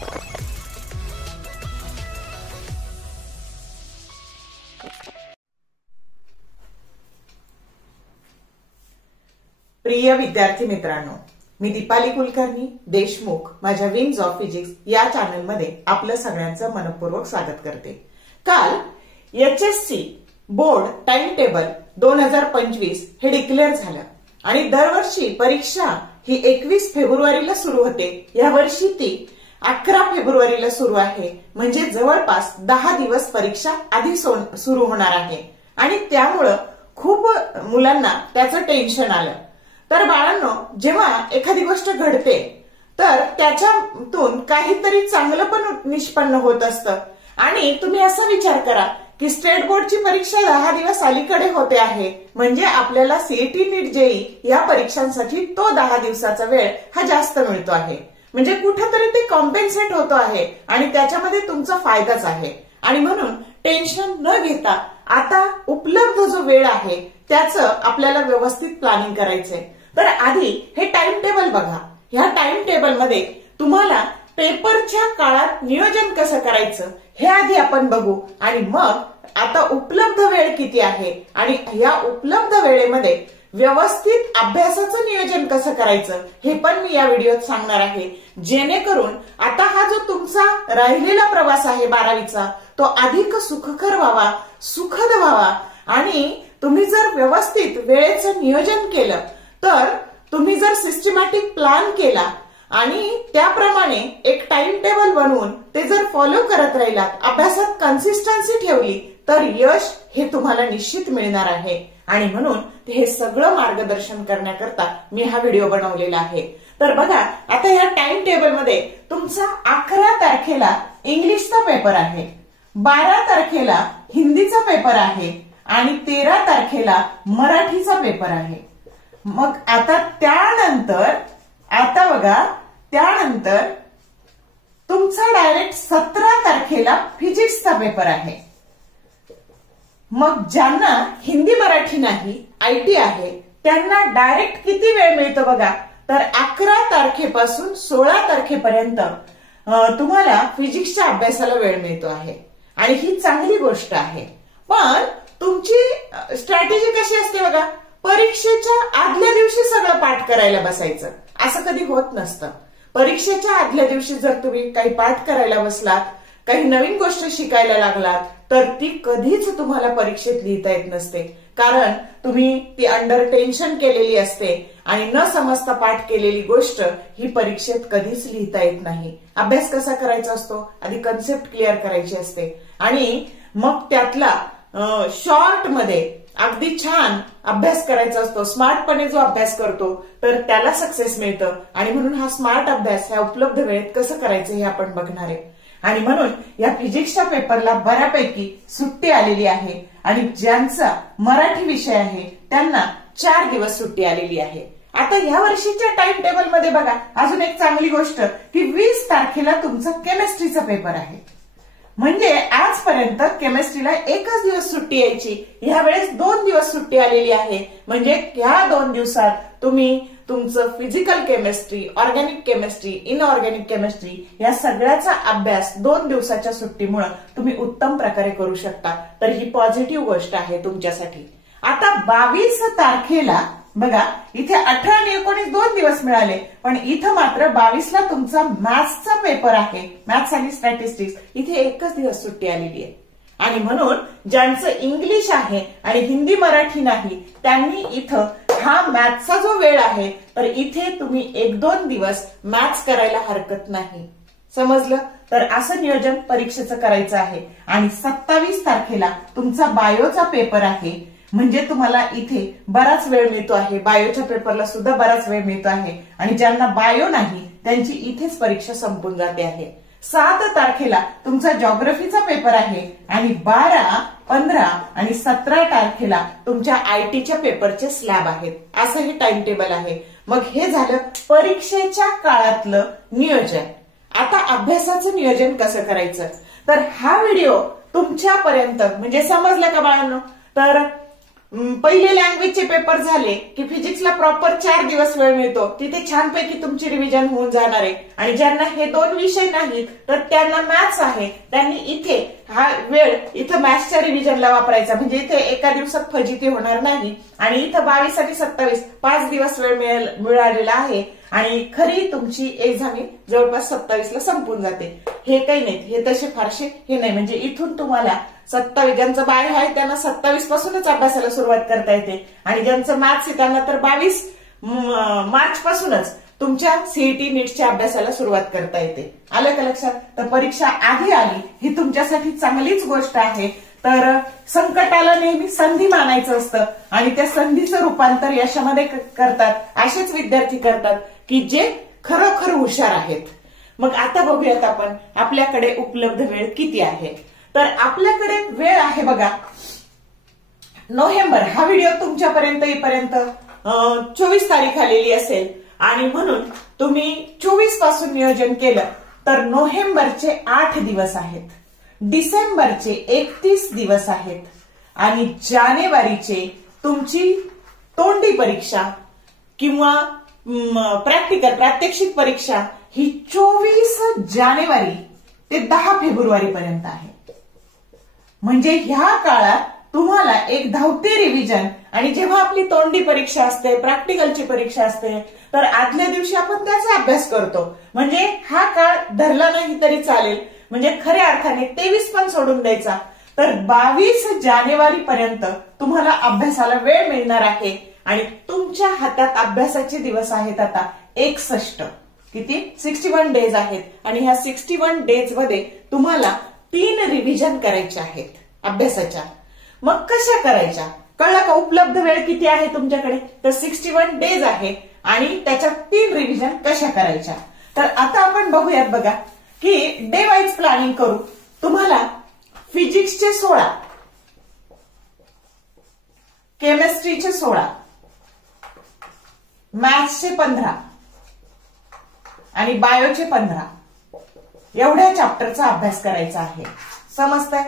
प्रिय विद्यार्थी मित्रांनो, मी दीपाली कुलकर्णी देशमुख माझ्या विंग्स ऑफ फिजिक्स या चॅनल मध्ये आपलं सगळ्यांचं मनपूर्वक स्वागत करते। काल HSC बोर्ड टाइम टेबल 2025 हे डिक्लेअर झालं आणि दरवर्षी परीक्षा ही 21 फेब्रुवारीला सुरू होते। या वर्षी ती 11 फेब्रुवारीला सुरू आहे, म्हणजे जवळपास 10 दिवस परीक्षा आधी सुरू होणार आहे आणि त्यामुळे खूप मुलांना त्याचं टेन्शन आलं। तर बाळांनो, जेव्हा एखादी गोष्ट घडते तर त्याच्यातून काहीतरी चांगलं पण निष्पन्न होत असतं आणि तुम्ही असा विचार करा की स्टेट बोर्डची परीक्षा 10 दिवस अलीकडे होते आहे, म्हणजे आपल्याला सीईटी नीट जेई या परीक्षांसाठी तो 10 दिवसाचा वेळ हा जास्त मिळतो आहे, म्हणजे कुठेतरी ते कॉम्पेन्सेट होतो आहे आणि त्याच्यामध्ये तुमचा फायदाच आहे। आणि म्हणून टेन्शन न घेता आता उपलब्ध जो वेळ आहे त्याचं आपल्याला व्यवस्थित प्लॅनिंग करायचंय। तर आधी हे टाइम टेबल बघा। ह्या टाइम टेबल मध्ये तुम्हाला पेपरच्या काळात नियोजन कसं करायचं हे आधी आपण बघू आणि मग आता उपलब्ध वेळ किती आहे आणि या उपलब्ध वेळेमध्ये व्यवस्थित अभ्यासाचं नियोजन कसं करायचं हे पण मी या व्हिडिओत सांगणार आहे, जेणेकरून आता हा जो तुमचा राहिलेला प्रवास आहे 12वीचा तो अधिक सुखकर व्हावा, सुखद व्हावा आणि तुम्ही जर व्यवस्थित वेळेचं नियोजन केलं तर तुम्ही जर सिस्टमॅटिक प्लॅन केला आणि त्याप्रमाणे एक टाइम टेबल बनवून ते जर फॉलो करत राहिलात, अभ्यासात कन्सिस्टन्सी ठेवली तर यश हे तुम्हाला निश्चित मिळणार आहे। आणि म्हणून हे सगळं मार्गदर्शन करण्याकरता मी हा व्हिडिओ बनवलेला आहे। तर बघा, आता या टाइम टेबल मध्ये तुमचा 11 तारखेला इंग्लिशचा पेपर आहे, 12 तारखेला हिंदीचा पेपर आहे आणि 13 तारखेला मराठीचा पेपर आहे। मग आता त्यानंतर तुमचा डायरेक्ट 17 तारखेला फिजिक्सचा पेपर आहे। मग ज्यांना हिंदी मराठी नाही आयटी आहे त्यांना डायरेक्ट किती वेळ मिळतो बघा, तर 11 तारखेपासून 16 तारखेपर्यंत तुम्हाला फिजिक्सच्या अभ्यासाला वेळ मिळतो आहे आणि ही चांगली गोष्ट आहे। पण तुमची स्ट्रॅटेजी कशी असते बघा, परीक्षेच्या आदल्या दिवशी सगळं पाठ करायला बसायचं असं कधी होत नसतं। परीक्षेच्या आदल्या दिवशी जर तुम्ही काही पाठ करायला बसलात, काही नवीन गोष्ट शिकायला लागलात तर ती कधीच तुम्हाला परीक्षेत लिहिता येत नसते, कारण तुम्ही ती अंडर टेन्शन केलेली असते आणि न समजता पाठ केलेली गोष्ट ही परीक्षेत कधीच लिहिता येत नाही। अभ्यास कसा करायचा असतो, आधी कन्सेप्ट क्लिअर करायची असते आणि मग त्यातला शॉर्ट मध्ये अगदी छान अभ्यास करायचा असतो। स्मार्टपणे जो अभ्यास करतो तर त्याला सक्सेस मिळतं आणि म्हणून हा स्मार्ट अभ्यास ह्या उपलब्ध वेळेत कसं करायचं हे आपण बघणार आहे। आणि म्हणून या फिजिक्सच्या पेपरला बऱ्यापैकी सुट्टी आलेली आहे आणि ज्यांचा मराठी विषय आहे त्यांना 4 दिवस सुट्टी आलेली आहे। आता ह्या वर्षीच्या टाइम टेबल मध्ये बघा, अजून एक चांगली गोष्ट की 20 तारखेला तुमचा केमिस्ट्रीचा पेपर आहे, म्हणजे आजपर्यंत केमिस्ट्रीला एकच दिवस सुट्टी यायची, यावेळेस 2 दिवस सुट्टी आलेली आहे। म्हणजे ह्या 2 दिवसात तुम्ही तुमचं physical chemistry, organic chemistry, inorganic chemistry या सगळ्याचा अभ्यास 2 दिवसाच्या सुट्टीमुळे तुम्ही उत्तम प्रकारे करू शकता। तर ही पॉझिटिव्ह गोष्ट आहे तुमच्यासाठी। आता 22 तारखेला बघा, इथे 18 आणि 19 2 दिवस मिळाले, पण इथं मात्र 22ला तुमचा मॅथ्सचा पेपर आहे, मॅथ्स आणि स्टॅटिस्टिक्स, इथे एकच दिवस सुट्टी आलेली आहे। आणि म्हणून ज्यांचं इंग्लिश आहे आणि हिंदी मराठी नाही त्यांनी इथं हा मॅथ्सचा जो वेळ आहे तर इथे तुम्ही 1-2 दिवस मॅथ्स करायला हरकत नाही, समजलं? तर असं नियोजन परीक्षेचं करायचं आहे। आणि 27 तारखेला तुमचा बायोचा पेपर आहे, म्हणजे तुम्हाला इथे बराच वेळ मिळतो आहे, बायोच्या पेपरला सुद्धा बराच वेळ मिळतो आहे आणि ज्यांना बायो नाही त्यांची इथेच परीक्षा संपून जाते आहे। 7 तारखेला तुमचा जिओग्राफीचा पेपर आहे आणि 12, 15 आणि 17 तारखेला तुमच्या आयटीच्या पेपरचे स्लॅब आहेत। असं हे टाइम टेबल आहे। मग हे झालं परीक्षेच्या काळातलं नियोजन। आता अभ्यासाचं नियोजन कसं करायचं, तर हा व्हिडिओ तुमच्यापर्यंत म्हणजे समजलं का बाळांनो? तर पहिले लँग्वेजचे पेपर झाले की फिजिक्सला प्रॉपर 4 दिवस वेळ मिळतो, तिथे छानपैकी तुमची रिव्हिजन होऊन जाणार आहे. आणि ज्यांना हे 2 विषय नाहीत तर त्यांना मॅथ्स आहे, त्यांनी इथे हा वेळ इथं मॅथ्सच्या रिव्हिजनला वापरायचा, म्हणजे इथे एका दिवसात फजिती होणार नाही. आणि इथं 22 आणि 27 5 दिवस वेळ मिळालेला आहे आणि खरी तुमची एक्झाम जवळपास 27ला संपून जाते. हे काही नाही, हे तसे फारसे हे नाही, म्हणजे इथून तुम्हाला 27 ज्यांचं बाय आहे त्यांना 27 पासूनच अभ्यासाला सुरुवात करता येते आणि ज्यांचं मॅथ्स आहे त्यांना तर 22 मार्च पासूनच तुमच्या सीईटी नीटच्या अभ्यासाला सुरुवात करता येते. आलं का लक्षात? तर परीक्षा आधी आली ही तुमच्यासाठी चांगलीच गोष्ट आहे. तर संकटाला नेहमी संधी मानायचं असतं आणि त्या संधीचं रूपांतर यशामध्ये करतात असेच विद्यार्थी करतात की जे खरोखर हुशार आहेत. मग आता बघूयात आपण आपल्याकडे उपलब्ध वेळ किती आहे. तर आपल्याकडे वेळ आहे बघा, नोव्हेंबर, हा व्हिडिओ तुमच्यापर्यंत येईपर्यंत 24 तारीख आलेली असेल आणि म्हणून तुम्ही 24 पासून नियोजन केलं तर नोव्हेंबरचे 8 दिवस आहेत, डिसेंबरचे 31 दिवस आहेत आणि जानेवारीचे तुमची तोंडी परीक्षा किंवा प्रात्यक्षिक परीक्षा ही 24 जानेवारी ते 10 फेब्रुवारी पर्यंत आहे. म्हणजे ह्या काळात तुम्हाला एक धावते रिव्हिजन आणि जेव्हा आपली तोंडी परीक्षा असते, प्रॅक्टिकलची परीक्षा असते तर आदल्या दिवशी आपण त्याचा अभ्यास करतो. म्हणजे हा काळ धरला नाही तरी चालेल, म्हणजे खऱ्या अर्थाने 23 पण सोडून द्यायचा तर 22 जानेवारी पर्यंत तुम्हाला अभ्यासाला वेळ मिळणार आहे. आणि तुमच्या हातात अभ्यासाचे दिवस आहेत आता 61, किती 61 डेज आहेत आणि ह्या 61 डेज मध्ये तुम्हाला 3 रिव्हिजन करायच्या आहेत अभ्यासाच्या. मग कशा करायच्या कळलं का? उपलब्ध वेळ किती आहे तुमच्याकडे? तर 61 डेज आहे आणि त्याच्यात 3 रिव्हिजन कशा करायच्या. तर आता आपण बघूयात बघा की डे वाईज प्लॅनिंग करू. तुम्हाला फिजिक्सचे 16, केमिस्ट्रीचे 16, मॅथ्सचे 15 आणि बायोचे 15 एवढ्या चॅप्टरचा अभ्यास करायचा आहे. समजतंय?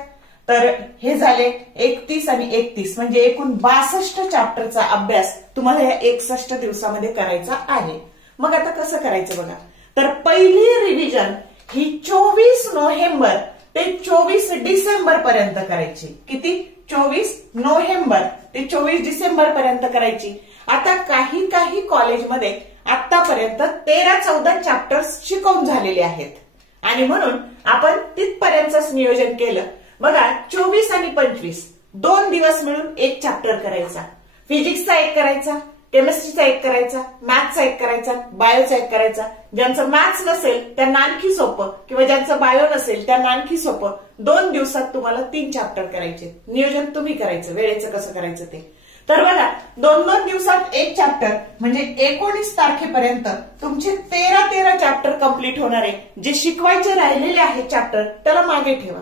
तर हे झाले 31 आणि 31 म्हणजे एकूण 62 चॅप्टरचा अभ्यास तुम्हाला या 61 दिवसामध्ये करायचा आहे. मग आता कसं करायचं बघा. तर पहिली रिव्हिजन ही 24 नोव्हेंबर ते 24 डिसेंबर पर्यंत करायची. किती? 24 नोव्हेंबर ते 24 डिसेंबर पर्यंत करायची. आता काही कॉलेजमध्ये आतापर्यंत 13-14 चॅप्टर्स शिकवून झालेले आहेत आणि म्हणून आपण तिथपर्यंतच नियोजन केलं. बघा 24 आणि 25 2 दिवस मिळून एक चॅप्टर करायचा. फिजिक्सचा एक करायचा, केमिस्ट्रीचा एक करायचा, मॅथ्सचा एक करायचा, बायोचा एक करायचा. ज्यांचं मॅथ्स नसेल त्यांना आणखी सोपं किंवा ज्यांचं बायो नसेल त्यांना आणखी सोपं 2 दिवसात तुम्हाला 3 चॅप्टर करायचे. नियोजन तुम्ही करायचं वेळेचं कसं करायचं ते. तर बघा 2-2 दिवसात एक चॅप्टर म्हणजे 19 तारखेपर्यंत तुमचे 13 चॅप्टर कंप्लीट होणार आहे. जे शिकवायचे राहिलेले आहेत चॅप्टर त्याला मागे ठेवा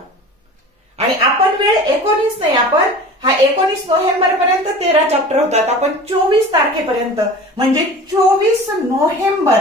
आणि आपण वेळ 19 नाही, आपण हा 19 नोव्हेंबर पर्यंत 13 चॅप्टर होतात. आपण 24 तारखेपर्यंत म्हणजे 24 नोव्हेंबर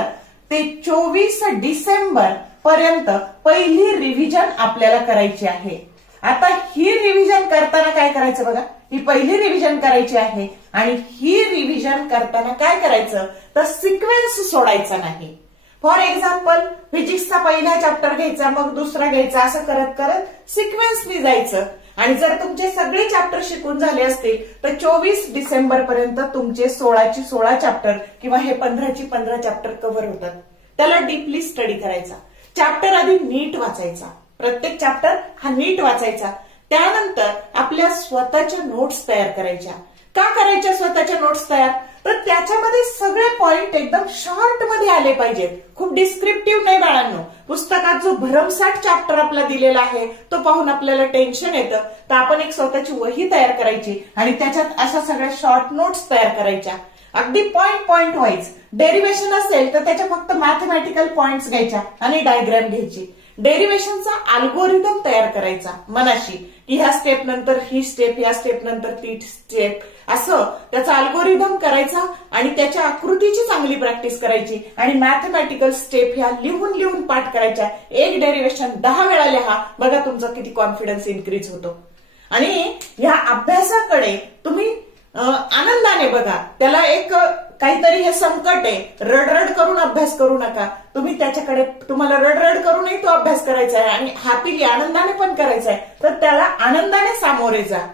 ते 24 डिसेंबर पर्यंत पहिली रिव्हिजन आपल्याला करायची आहे. आता ही रिव्हिजन करताना काय करायचं बघा. ही पहिली रिव्हिजन करायची आहे आणि ही रिव्हिजन करताना काय करायचं तर सिक्वेन्स सोडायचा नाही. फॉर एक्झाम्पल फिजिक्सचा पहिला चॅप्टर घ्यायचा, मग दुसरा घ्यायचा, असं करत करत सिक्वेन्सनी जायचं. आणि जर तुमचे सगळे चॅप्टर शिकून झाले असतील तर 24 डिसेंबर पर्यंत तुमचे 16ची 16 चॅप्टर किंवा हे 15ची 15 चॅप्टर कव्हर होतात. त्याला डीपली स्टडी करायचा. चॅप्टर आधी नीट वाचायचा, प्रत्येक चॅप्टर हा नीट वाचायचा. त्यानंतर आपल्या स्वतःच्या नोट्स तयार करायच्या. का करायच्या स्वतःच्या नोट्स तयार? तर त्याच्यामध्ये सगळे पॉइंट एकदम शॉर्ट मध्ये आले पाहिजेत, खूप डिस्क्रिप्टिव्ह नाही बाळांनो. पुस्तकात जो भरमसाठ चॅप्टर आपला दिलेला आहे तो पाहून आपल्याला टेन्शन येतं. तर आपण एक स्वतःची वही तयार करायची आणि त्याच्यात अशा सगळ्या शॉर्ट नोट्स तयार करायच्या. अगदी पॉइंट वाईज. डेरिव्हेशन असेल तर त्याच्या फक्त मॅथमॅटिकल पॉइंट्स घ्यायच्या आणि डायग्राम घ्यायची. डेरिव्हेशनचा अल्गोरिदम तयार करायचा मनाशी की ह्या स्टेप नंतर ही स्टेप, ह्या स्टेप नंतर ती स्टेप, असं त्याचा अल्गोरिदम करायचा आणि त्याच्या आकृतीची चांगली प्रॅक्टिस करायची आणि मॅथमॅटिकल स्टेप ह्या लिहून लिहून पाठ करायच्या. एक डेरिव्हेशन 10 वेळा लिहा, बघा तुमचा किती कॉन्फिडन्स इन्क्रीज होतो. आणि ह्या अभ्यासाकडे तुम्ही आनंदाने बघा. त्याला एक काहीतरी हे संकट आहे, रडरड करून अभ्यास करू नका तुम्ही. त्याच्याकडे तुम्हाला रडरड करूनही तो अभ्यास करायचा आहे आणि हॅपीली आनंदाने पण करायचा आहे, तर त्याला आनंदाने सामोरे जा.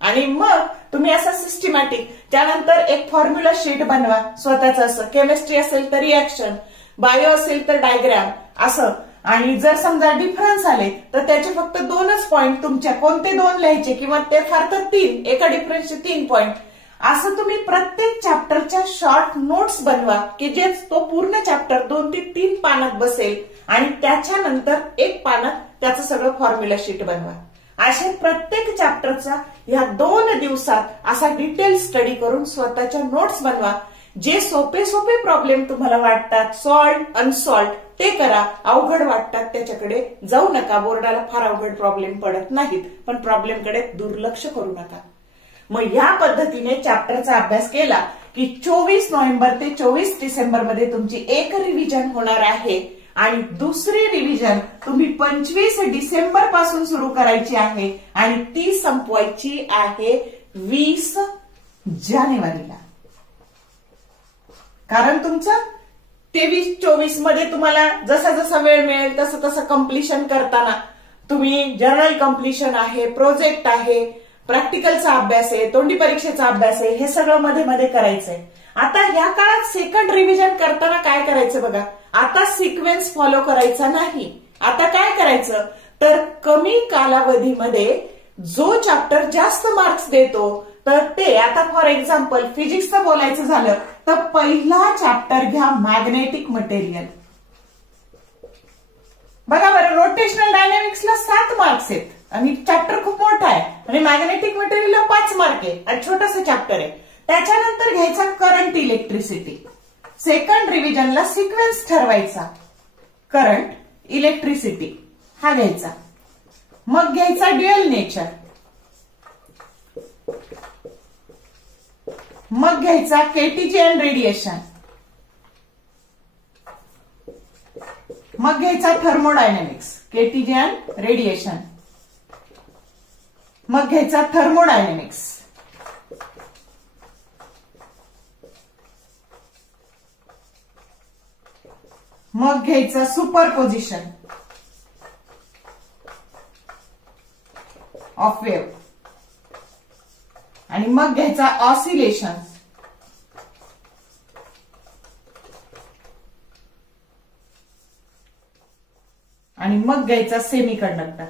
आणि मग तुम्ही असं सिस्टमॅटिक त्यानंतर एक फॉर्म्युला शीट बनवा स्वतःच. असं केमिस्ट्री असेल तर रिएक्शन, बायो असेल तर डायग्राम असं. आणि जर समजा डिफरन्स आले तर त्याचे फक्त 2च पॉइंट तुमच्या कोणते 2 लिहायचे, किंवा ते फार तर 3, एका डिफरन्सचे 3 पॉइंट. असं तुम्ही प्रत्येक चॅप्टरच्या शॉर्ट नोट्स बनवा की जे तो पूर्ण चॅप्टर 2 ते 3 पानात बसेल आणि त्याच्यानंतर 1 पानात त्याचं सगळं फॉर्म्युला शीट बनवा. असे प्रत्येक चॅप्टरचा या 2 दिवसात असा डिटेल स्टडी करून स्वतःच्या नोट्स बनवा. जे सोपे सोपे प्रॉब्लेम तुम्हाला वाटतात, सॉल्व अनसॉल्व ते करा. अवघड वाटतात त्याच्याकडे जाऊ नका. बोर्डाला फार अवघड प्रॉब्लेम पडत नाहीत, पण प्रॉब्लेमकडे दुर्लक्ष करू नका. मग या पद्धतीने चॅप्टरचा अभ्यास केला की 24 नोव्हेंबर ते 24 डिसेंबर मध्ये तुमची एक रिव्हिजन होणार आहे आणि दुसरी रिव्हिजन तुम्ही 25 डिसेंबर पासून सुरू करायची आहे आणि ती संपवायची आहे 20 जानेवारीला. कारण तुमचं 23-24 मध्ये तुम्हाला जसा जसा वेळ मिळेल तसं तसं कम्प्लिशन करताना तुम्ही जर्नल कम्प्लिशन आहे, प्रोजेक्ट आहे, प्रॅक्टिकलचा अभ्यास आहे, तोंडी परीक्षेचा अभ्यास आहे, हे सगळं मध्ये मध्ये करायचंय. आता या काळात सेकंड रिव्हिजन करताना काय करायचं बघा. आता सिक्वेन्स फॉलो करायचा नाही. आता काय करायचं तर कमी कालावधीमध्ये जो चॅप्टर जास्त मार्क्स देतो तर ते, आता फॉर एक्झाम्पल फिजिक्सचं बोलायचं झालं तर पहिला चॅप्टर घ्या मॅग्नेटिक मटेरियल. बघा बरं, रोटेशनल डायनॅमिक्सला 7 मार्क्स आहेत आणि चॅप्टर खूप मोठा आहे आणि मॅग्नेटिक मटेरियलला 5 मार्क आहे आणि छोटासा चॅप्टर आहे. त्याच्यानंतर घ्यायचा करंट इलेक्ट्रिसिटी. सेकंड रिव्हिजनला सिक्वेन्स ठरवायचा, करंट इलेक्ट्रिसिटी हा घ्यायचा. मग घ्यायचा ड्युअल नेचर. मग घ्यायचा केटीजीएन रेडिएशन. मग घ्यायचा थर्मोडायनॅमिक्स, केटीजीएन रेडिएशन. मग घ्यायचा थर्मोडायनॅमिक्स. मग घ्यायचा सुपरपोजिशन ऑफ वेव्ह. आणि मग घ्यायचा ऑसिलेशन. आणि मग घ्यायचा सेमीकंडक्टर.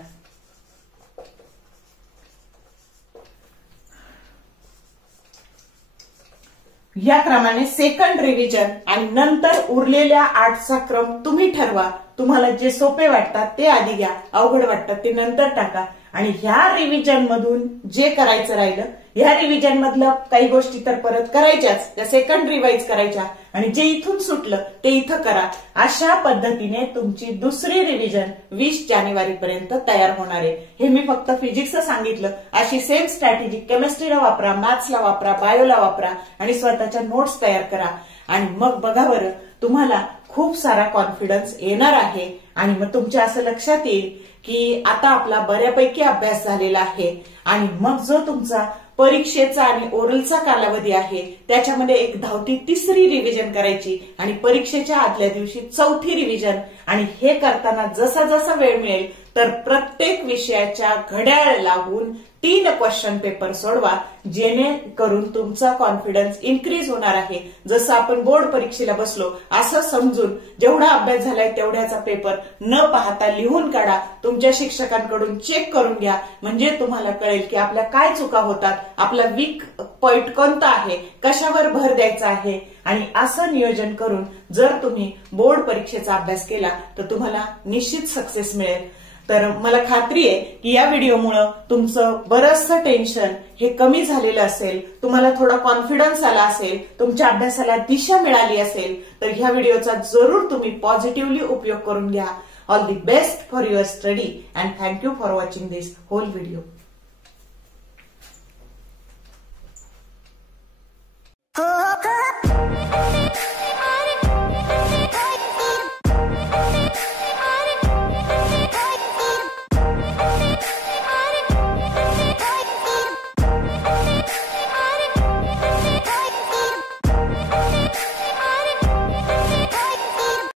या क्रमाने सेकंड रिव्हिजन आणि नंतर उरलेल्या 8चा क्रम तुम्ही ठरवा. तुम्हाला जे सोपे वाटतात ते आधी घ्या, अवघड वाटतात ते नंतर टाका. आणि ह्या रिव्हिजन मधून जे करायचं राहिलं, ह्या रिव्हिजन मधलं काही गोष्टी तर परत करायच्याच, त्या सेकंड रिवाइज करायच्या आणि जे इथून सुटलं ते इथं करा. अशा पद्धतीने तुमची दुसरी रिव्हिजन 20 जानेवारी पर्यंत तयार होणार आहे. हे मी फक्त फिजिक्सचं सांगितलं. अशी सेम स्ट्रॅटेजी केमिस्ट्रीला वापरा, मॅथ्सला वापरा, बायोला वापरा आणि स्वतःच्या नोट्स तयार करा. आणि मग बघा बरं, तुम्हाला खूप सारा कॉन्फिडन्स येणार आहे आणि मग तुमच्या असं लक्षात येईल की आता आपला बऱ्यापैकी अभ्यास झालेला आहे. आणि मग जो तुमचा परीक्षेचा आणि ओरलचा कालावधी आहे त्याच्यामध्ये एक धावती तिसरी रिव्हिजन करायची आणि परीक्षेच्या आदल्या दिवशी चौथी रिव्हिजन. आणि हे करताना जसा जसा वेळ मिळेल तर प्रत्येक विषयाच्या घड्याळ लावून 3 क्वेश्चन पेपर सोडवा, जेणेकरून तुमचा कॉन्फिडन्स इन्क्रीज होणार आहे. जसं आपण बोर्ड परीक्षेला बसलो असं समजून जेवढा अभ्यास झालाय तेवढ्याचा पेपर न पाहता लिहून काढा. तुमच्या शिक्षकांकडून चेक करून घ्या, म्हणजे तुम्हाला कळेल की आपल्या काय चुका होतात, आपला वीक पॉइंट कोणता आहे, कशावर भर द्यायचा आहे. आणि असं नियोजन करून जर तुम्ही बोर्ड परीक्षेचा अभ्यास केला तर तुम्हाला निश्चित सक्सेस मिळेल. तर मला खात्री आहे की या व्हिडिओमुळे तुमचं बरंचसं टेन्शन हे कमी झालेलं असेल, तुम्हाला थोडा कॉन्फिडन्स आला असेल, तुमच्या अभ्यासाला दिशा मिळाली असेल. तर ह्या व्हिडिओचा जरूर तुम्ही पॉझिटिव्हली उपयोग करून घ्या. All the best for your study and thank you for watching this whole video.